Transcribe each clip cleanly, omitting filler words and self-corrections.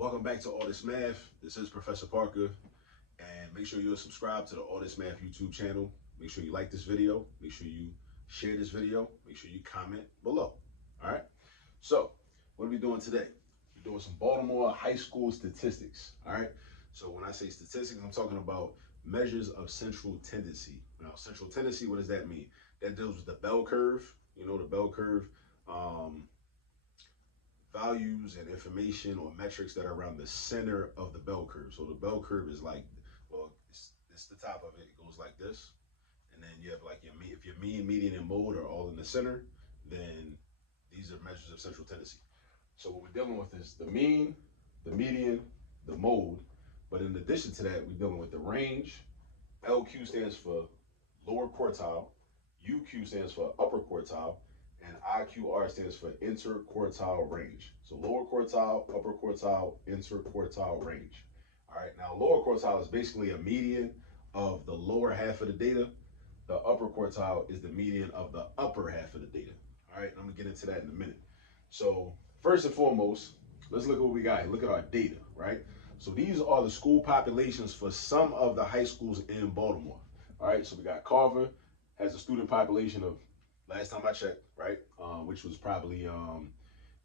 Welcome back to All This Math. This is Professor Parker, and make sure you're subscribed to the All This Math YouTube channel. Make sure you like this video. Make sure you share this video. Make sure you comment below. All right. So, what are we doing today? We're doing some Baltimore high school statistics. All right. So, when I say statistics, I'm talking about measures of central tendency. Now, central tendency, what does that mean? That deals with the bell curve. You know, the bell curve. Values and information or metrics that are around the center of the bell curve. So the bell curve is like, well, it's the top of it. It goes like this, and then you have like if your mean, median, and mode are all in the center, then these are measures of central tendency. So what we're dealing with is the mean, the median, the mode, but in addition to that, we're dealing with the range. LQ stands for lower quartile, UQ stands for upper quartile, and IQR stands for interquartile range. So lower quartile, upper quartile, interquartile range. All right, now lower quartile is basically a median of the lower half of the data. The upper quartile is the median of the upper half of the data. All right, I'm gonna get into that in a minute. So first and foremost, let's look at what we got. Look at our data, right? So these are the school populations for some of the high schools in Baltimore. All right, so we got Carver has a student population of, last time I checked, right, which was probably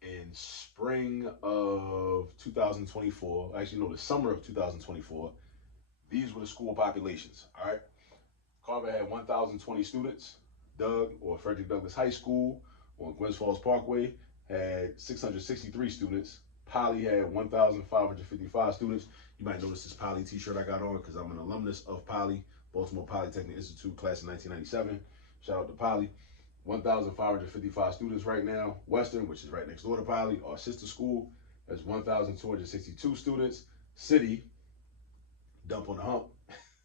in spring of 2024. Actually, no, the summer of 2024. These were the school populations. All right, Carver had 1,020 students. Doug, or Frederick Douglass High School on Gwynns Falls Parkway, had 663 students. Poly had 1,555 students. You might notice this Poly t-shirt I got on because I'm an alumnus of Poly, Baltimore Polytechnic Institute, class of 1997. Shout out to Poly. 1,555 students right now. Western, which is right next door to Poly, our sister school, has 1,262 students. City, dump on the hump,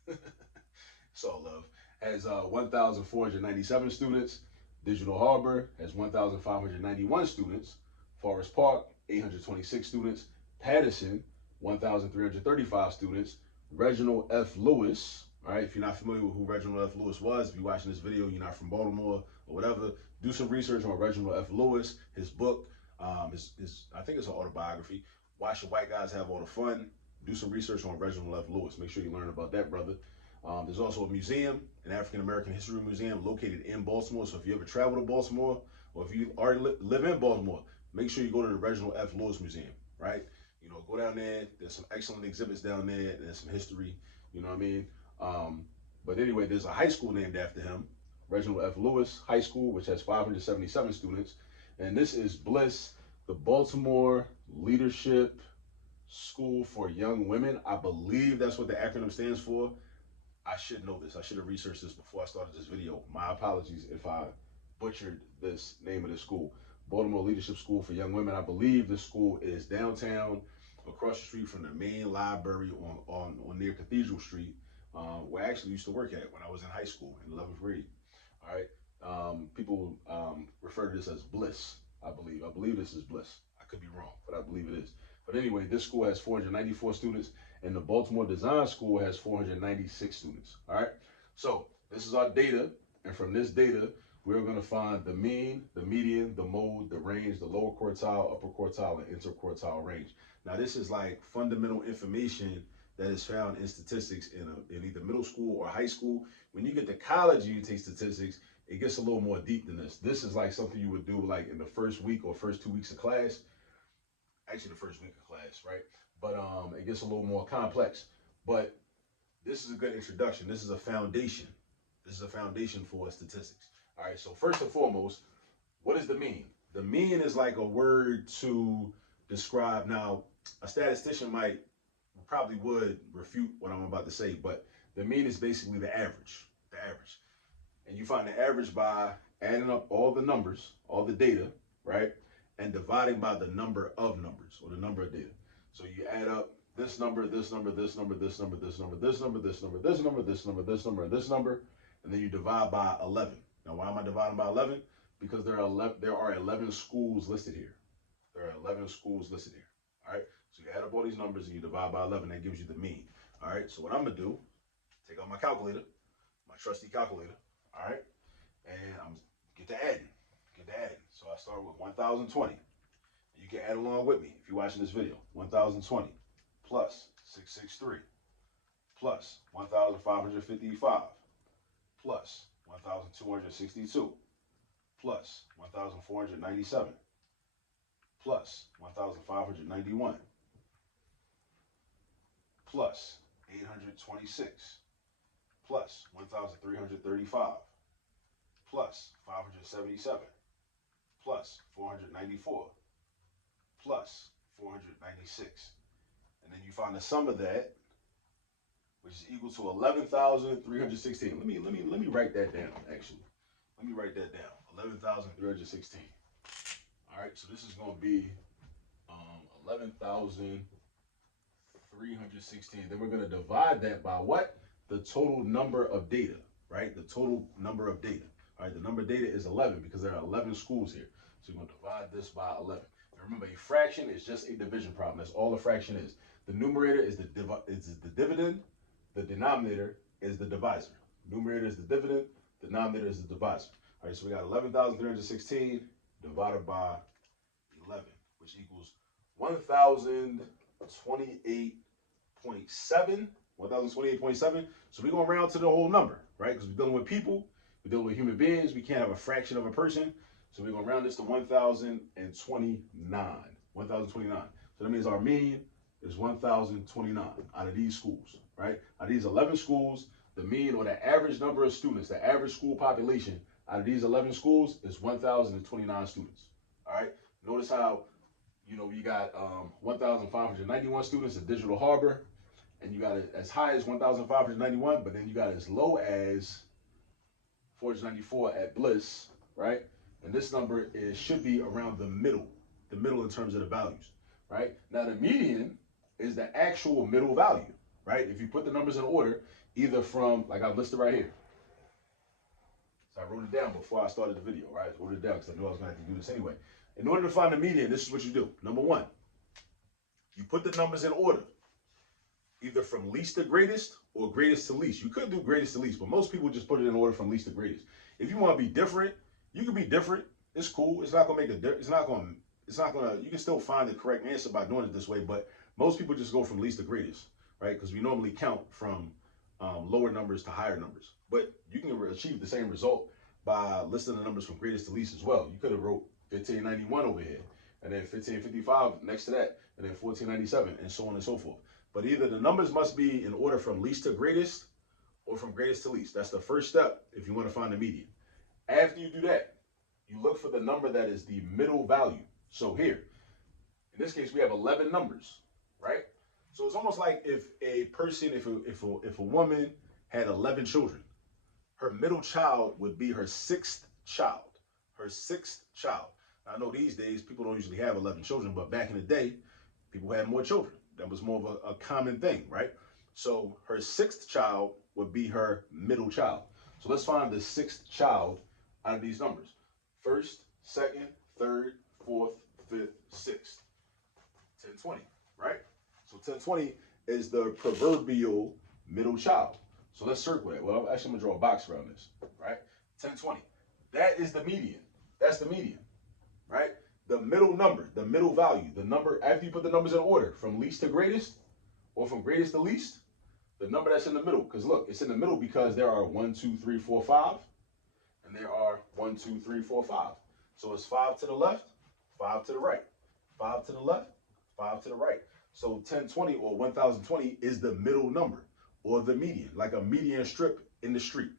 it's all love, has 1,497 students. Digital Harbor has 1,591 students. Forest Park, 826 students. Patterson, 1,335 students. Reginald F. Lewis, all right, if you're not familiar with who Reginald F. Lewis was, if you're watching this video, you're not from Baltimore or whatever, do some research on Reginald F. Lewis, his book, his I think it's an autobiography, Why Should White Guys Have All the Fun? Do some research on Reginald F. Lewis. Make sure you learn about that, brother. There's also a museum, an African American History Museum located in Baltimore. So if you ever travel to Baltimore, or if you already live in Baltimore, make sure you go to the Reginald F. Lewis Museum, right? You know, go down there. There's some excellent exhibits down there. There's some history, you know what I mean? But anyway, there's a high school named after him, Reginald F. Lewis High School, which has 577 students. And this is Bliss, the Baltimore Leadership School for Young Women. I believe that's what the acronym stands for. I should know this. I should have researched this before I started this video. My apologies if I butchered this name of the school. Baltimore Leadership School for Young Women. I believe this school is downtown, across the street from the main library on near Cathedral Street, where I actually used to work at when I was in high school in 11th grade. All right. People refer to this as Bliss, I believe. I believe this is Bliss. I could be wrong, but I believe it is. But anyway, this school has 494 students, and the Baltimore Design School has 496 students. All right. So this is our data, and from this data, we're going to find the mean, the median, the mode, the range, the lower quartile, upper quartile, and interquartile range. Now, this is like fundamental information that is found in statistics in either middle school or high school. When you get to college and you take statistics, it gets a little more deep than this. This is like something you would do like in the first week or first 2 weeks of class. Actually, the first week of class, right? But it gets a little more complex. But this is a good introduction. This is a foundation. This is a foundation for statistics. All right, so first and foremost, what is the mean? The mean is like a word to describe. Now, a statistician probably would refute what I'm about to say, but the mean is basically the average. And you find the average by adding up all the numbers, all the data, right? And dividing by the number of numbers, or the number of data. So you add up this number, this number, this number, this number, this number, this number, this number, this number, this number, this number, and this number, and then you divide by 11. Now, why am I dividing by 11? Because there are 11 schools listed here. There are 11 schools listed here. All right. So you add up all these numbers and you divide by 11. That gives you the mean. All right. So what I'm gonna do, take out my calculator, my trusty calculator. All right. And I'm get to adding. So I start with 1,020. You can add along with me if you're watching this video. 1,020 plus 663 plus 1,555 plus 1,262 plus 1,497 plus 1,591 plus 826 plus 1,335 plus 577 plus 494 plus 496. And then you find the sum of that, which is equal to 11,316. Let me write that down, actually. Let me write that down. 11,316. All right, so this is going to be 11,316. Then we're going to divide that by what? The total number of data, right? The total number of data. All right, the number of data is 11 because there are 11 schools here. So we're going to divide this by 11. And remember, a fraction is just a division problem. That's all a fraction is. The numerator is the dividend. The denominator is the divisor. Numerator is the dividend. Denominator is the divisor. All right, so we got 11,316 divided by 11, which equals 1,028.7. 1,028.7. So we're going to round to the whole number, right? Because we're dealing with people. We're dealing with human beings. We can't have a fraction of a person. So we're going to round this to 1,029. 1,029. So that means our mean is 1,029 out of these schools, right? Out of these 11 schools, the mean or the average number of students, the average school population out of these 11 schools is 1,029 students, all right? Notice how, you know, you got 1,591 students at Digital Harbor, and you got it as high as 1,591, but then you got it as low as 494 at Bliss, right? And this number should be around the middle in terms of the values, right? Now the median is the actual middle value, right? If you put the numbers in order, either from, like I've listed right here. So I wrote it down before I started the video, right? I wrote it down because I knew I was going to have to do this anyway. In order to find the median, this is what you do. Number one, you put the numbers in order, either from least to greatest or greatest to least. You could do greatest to least, but most people just put it in order from least to greatest. If you want to be different, you can be different. It's cool. It's not going to make a difference. You can still find the correct answer by doing it this way, but most people just go from least to greatest, right? Because we normally count from lower numbers to higher numbers. But you can achieve the same result by listing the numbers from greatest to least as well. You could have wrote 1591 over here, and then 1555 next to that, and then 1497, and so on and so forth. But either the numbers must be in order from least to greatest or from greatest to least. That's the first step if you want to find the median. After you do that, you look for the number that is the middle value. So here, in this case, we have 11 numbers, right? So it's almost like if a person, if a woman had 11 children, her middle child would be her sixth child. Her sixth child. I know these days people don't usually have 11 children, but back in the day, people had more children. That was more of a common thing, right? So her sixth child would be her middle child. So let's find the sixth child out of these numbers. First, second, third, fourth, fifth, sixth. 1020, right? So 1020 is the proverbial middle child. So let's circle that. Well, actually, I'm going to draw a box around this, right? 1020. That is the median. That's the median, right? The middle number, the middle value, the number, after you put the numbers in order, from least to greatest, or from greatest to least, the number that's in the middle. Because look, it's in the middle because there are 1, 2, 3, 4, 5. And there are 1, 2, 3, 4, 5. So it's 5 to the left, 5 to the right. 5 to the left, 5 to the right. So 1020 or 1020 is the middle number, or the median, like a median strip in the street,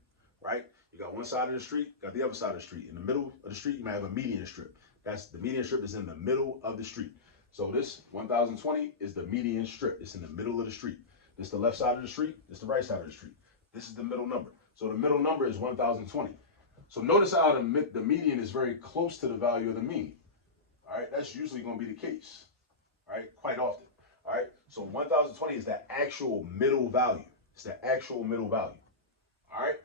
right? You got one side of the street, got the other side of the street. In the middle of the street, you might have a median strip. That's the median strip is in the middle of the street. So this 1020 is the median strip. It's in the middle of the street. This is the left side of the street. This is the right side of the street. This is the middle number. So the middle number is 1020. So notice how the median is very close to the value of the mean. All right, that's usually going to be the case. All right, quite often. All right, so 1020 is the actual middle value. It's the actual middle value. All right.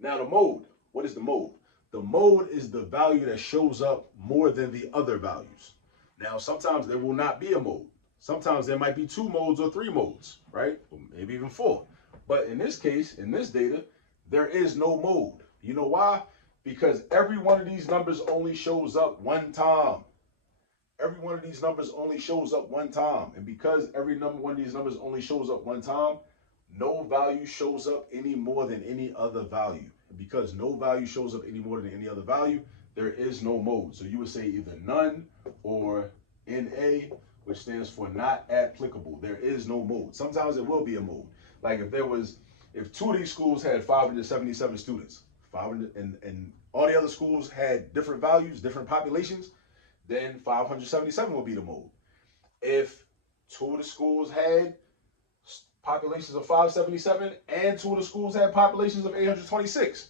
Now the mode. What is the mode? The mode is the value that shows up more than the other values. Now, sometimes there will not be a mode. Sometimes there might be 2 modes or 3 modes, right? Or maybe even 4. But in this case, in this data, there is no mode. You know why? Because every one of these numbers only shows up one time. every one of these numbers only shows up one time. And because every one of these numbers only shows up one time, no value shows up any more than any other value. And because no value shows up any more than any other value, there is no mode. So you would say either none or NA, which stands for not applicable. There is no mode. Sometimes it will be a mode. Like if two of these schools had 577 students, 500, and all the other schools had different values, different populations, then 577 will be the mode. If two of the schools had populations of 577 and two of the schools had populations of 826,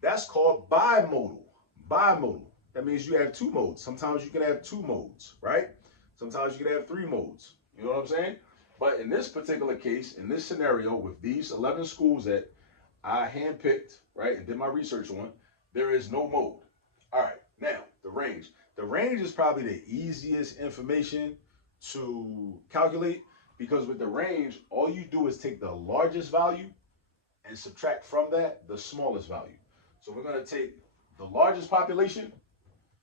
that's called bimodal. Bimodal. That means you have two modes. Sometimes you can have two modes, right? Sometimes you can have three modes. You know what I'm saying? But in this particular case, in this scenario, with these 11 schools that I handpicked, right, and did my research on, there is no mode. All right, now the range. The range is probably the easiest information to calculate, because with the range, all you do is take the largest value and subtract from that the smallest value. So we're going to take the largest population,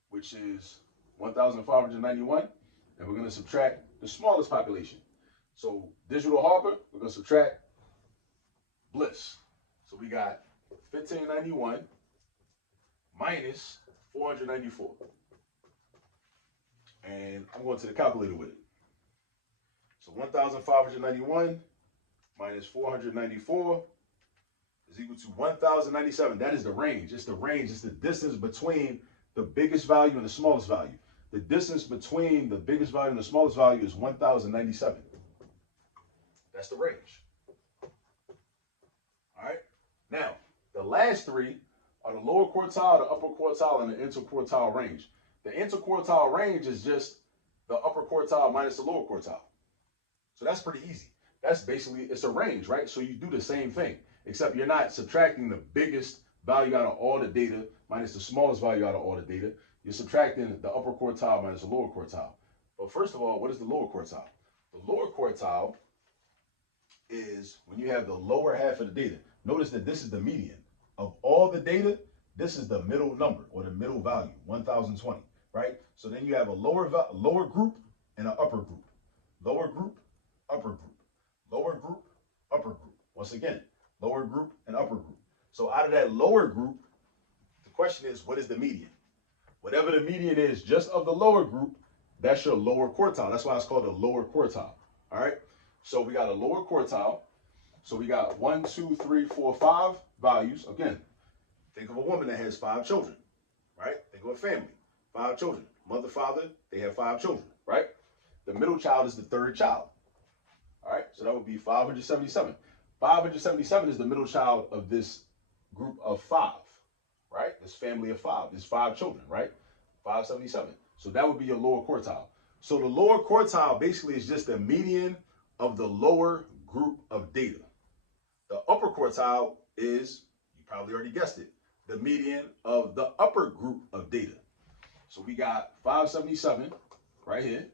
which is 1,591, and we're going to subtract the smallest population. So Digital Harper, we're going to subtract Bliss. So we got 1,591 minus 494. And I'm going to the calculator with it. So 1,591 minus 494 is equal to 1,097. That is the range. It's the range. It's the distance between the biggest value and the smallest value. The distance between the biggest value and the smallest value is 1,097. That's the range. All right. Now, the last three are the lower quartile, the upper quartile, and the interquartile range. The interquartile range is just the upper quartile minus the lower quartile. So that's pretty easy. That's basically, it's a range, right? So you do the same thing, except you're not subtracting the biggest value out of all the data minus the smallest value out of all the data. You're subtracting the upper quartile minus the lower quartile. But first of all, what is the lower quartile? The lower quartile is when you have the lower half of the data. Notice that this is the median. Of all the data, this is the middle number, or the middle value, 1,020, right? So then you have a lower group and an upper group. Lower group, upper group. Lower group, upper group. Once again, lower group and upper group. So out of that lower group, the question is, what is the median? Whatever the median is just of the lower group, that's your lower quartile. That's why it's called a lower quartile. All right? So we got a lower quartile. So we got 1, 2, 3, 4, 5 values. Again, think of a woman that has 5 children, right? Think of a family, 5 children. Mother, father, they have 5 children, right? The middle child is the third child. All right, so that would be 577. 577 is the middle child of this group of 5, right? This family of 5, there's 5 children, right? 577. So that would be your lower quartile. So the lower quartile basically is just the median of the lower group of data. The upper quartile is, you probably already guessed it, the median of the upper group of data. So we got 577 right here,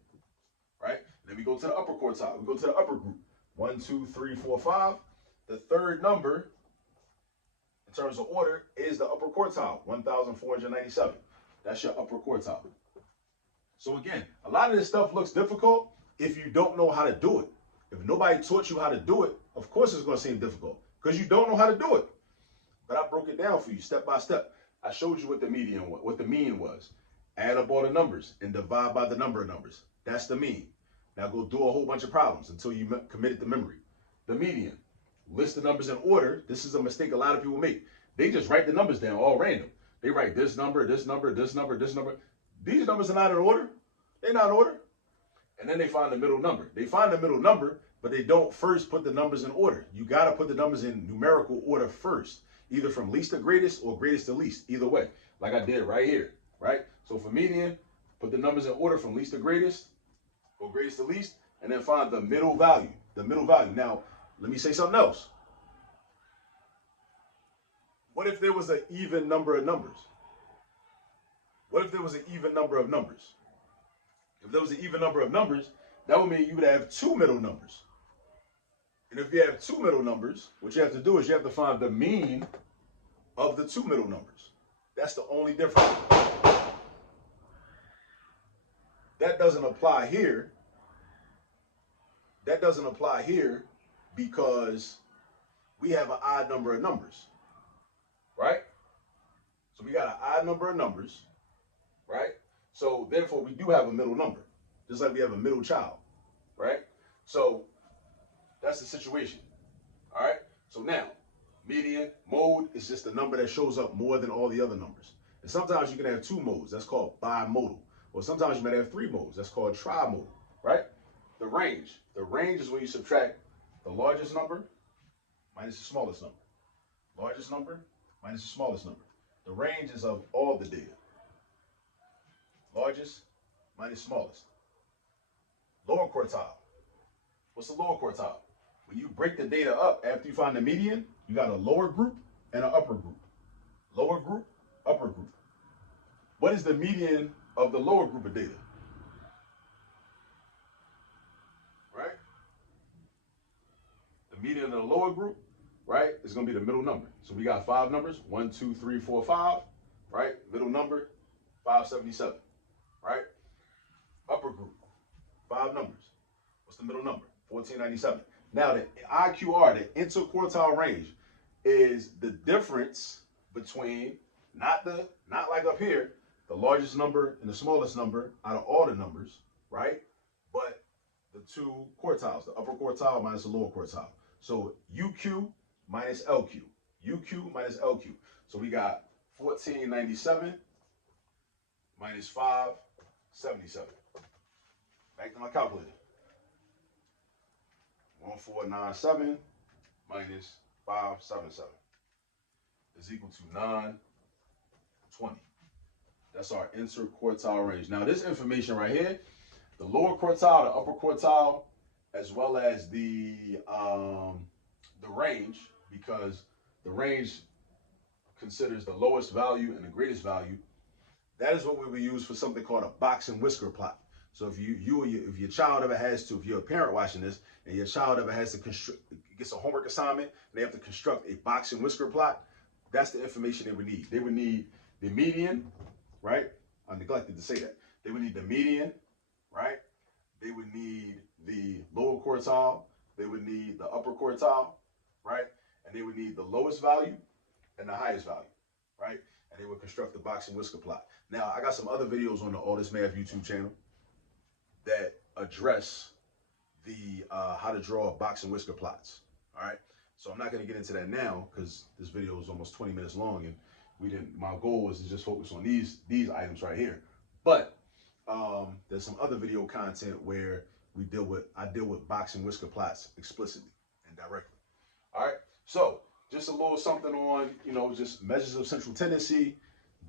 right? Then we go to the upper quartile. We go to the upper group. 1, 2, 3, 4, 5. The third number, in terms of order, is the upper quartile, 1,497. That's your upper quartile. So again, a lot of this stuff looks difficult if you don't know how to do it. If nobody taught you how to do it, of course it's going to seem difficult because you don't know how to do it. But I broke it down for you step by step. I showed you what the mean was. Add up all the numbers and divide by the number of numbers. That's the mean. Now go do a whole bunch of problems until you commit it to memory. The median. List the numbers in order. This is a mistake a lot of people make. They just write the numbers down all random. They write this number, this number, this number, this number. These numbers are not in order. They're not in order. And then they find the middle number. They find the middle number, but they don't first put the numbers in order. You got to put the numbers in numerical order first, either from least to greatest or greatest to least, either way, like I did right here, right? So for median, put the numbers in order from least to greatest or greatest to least, and then find the middle value, Now, let me say something else. What if there was an even number of numbers? What if there was an even number of numbers? If there was an even number of numbers, that would mean you would have 2 middle numbers. And if you have 2 middle numbers, what you have to do is you have to find the mean of the 2 middle numbers. That's the only difference. that doesn't apply here. That doesn't apply here because we have an odd number of numbers, right? So we got an odd number of numbers, right? So therefore we do have a middle number, just like we have a middle child, right? So that's the situation, all right? So now, median mode is just a number that shows up more than all the other numbers. And sometimes you can have two modes, that's called bimodal. Or sometimes you might have three modes, that's called trimodal, right? The range is when you subtract the largest number minus the smallest number. Largest number minus the smallest number. The range is of all the data. Largest minus smallest. Lower quartile. What's the lower quartile? When you break the data up after you find the median, you got a lower group and an upper group. Lower group, upper group. What is the median of the lower group of data? Right? The median of the lower group, right, is going to be the middle number. So we got 5 numbers, 1, 2, 3, 4, 5, right? Middle number, 577, right? Upper group, 5 numbers. What's the middle number? 1497. Now the IQR, the interquartile range, is the difference between not like up here, the largest number and the smallest number out of all the numbers, right? But the two quartiles, the upper quartile minus the lower quartile. So UQ minus LQ. UQ minus LQ. So we got 1497 minus 577. Back to my calculator. 1497 minus 577 is equal to 920. That's our interquartile range. Now this information right here, the lower quartile, the upper quartile, as well as the range, because the range considers the lowest value and the greatest value. That is what we would use for something called a box and whisker plot. So if if your child ever has to, if you're a parent watching this, and your child ever has to gets a homework assignment, and they have to construct a box and whisker plot, that's the information they would need. They would need the median, right? I neglected to say that. They would need the median, right? They would need the lower quartile. They would need the upper quartile, right? And they would need the lowest value and the highest value, right? And they would construct the box and whisker plot. Now, I got some other videos on the All This Math YouTube channel that address the how to draw box and whisker plots. All right, so I'm not going to get into that now because this video is almost 20 minutes long, and my goal was to just focus on these items right here. But there's some other video content where I deal with box and whisker plots explicitly and directly. All right, so just a little something on just measures of central tendency,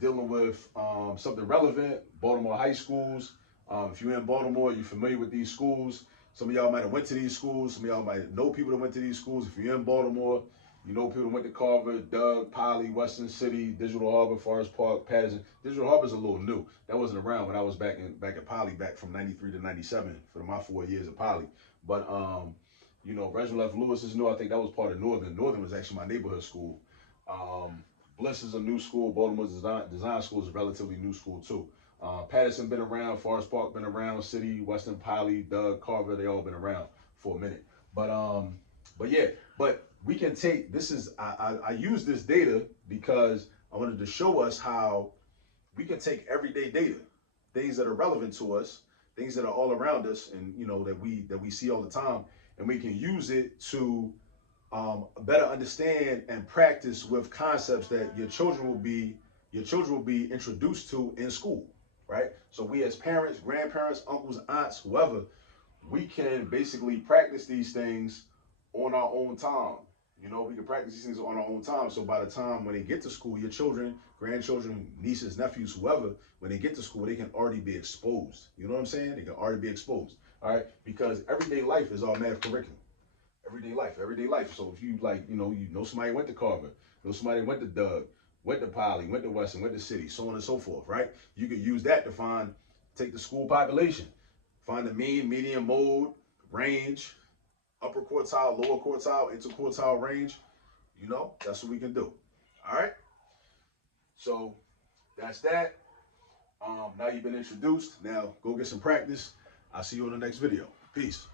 dealing with something relevant, Baltimore high schools. If you're in Baltimore, you're familiar with these schools. Some of y'all might have went to these schools. Some of y'all might know people that went to these schools. If you're in Baltimore, you know people that went to Carver, Doug, Poly, Western City, Digital Harbor, Forest Park, Patterson. Digital Harbor's a little new. That wasn't around when I was back at Poly, back from 93 to 97 for my 4 years at Poly. But Reginald F. Lewis is new. I think that was part of Northern. Northern was actually my neighborhood school. Bliss is a new school. Baltimore's design school is a relatively new school too. Patterson been around, Forest Park been around, City, Western, Poly, Doug, Carver, they all been around for a minute. But we can take, I use this data because I wanted to show us how we can take everyday data, things that are relevant to us, things that are all around us, and that we see all the time, and we can use it to better understand and practice with concepts that your children will be introduced to in school. Right? So we as parents, grandparents, uncles, aunts, whoever, we can basically practice these things on our own time. We can practice these things on our own time. So by the time when they get to school, your children, grandchildren, nieces, nephews, whoever, when they get to school, they can already be exposed. You know what I'm saying? They can already be exposed. All right? Because everyday life is our math curriculum. Everyday life. So if you somebody went to Carver, somebody went to Doug, went to Poly, went to Western, went to City, so on and so forth, right? You could use that to take the school population, find the mean, median, mode, range, upper quartile, lower quartile, interquartile range. That's what we can do. All right? So that's that. Now you've been introduced. Now go get some practice. I'll see you on the next video. Peace.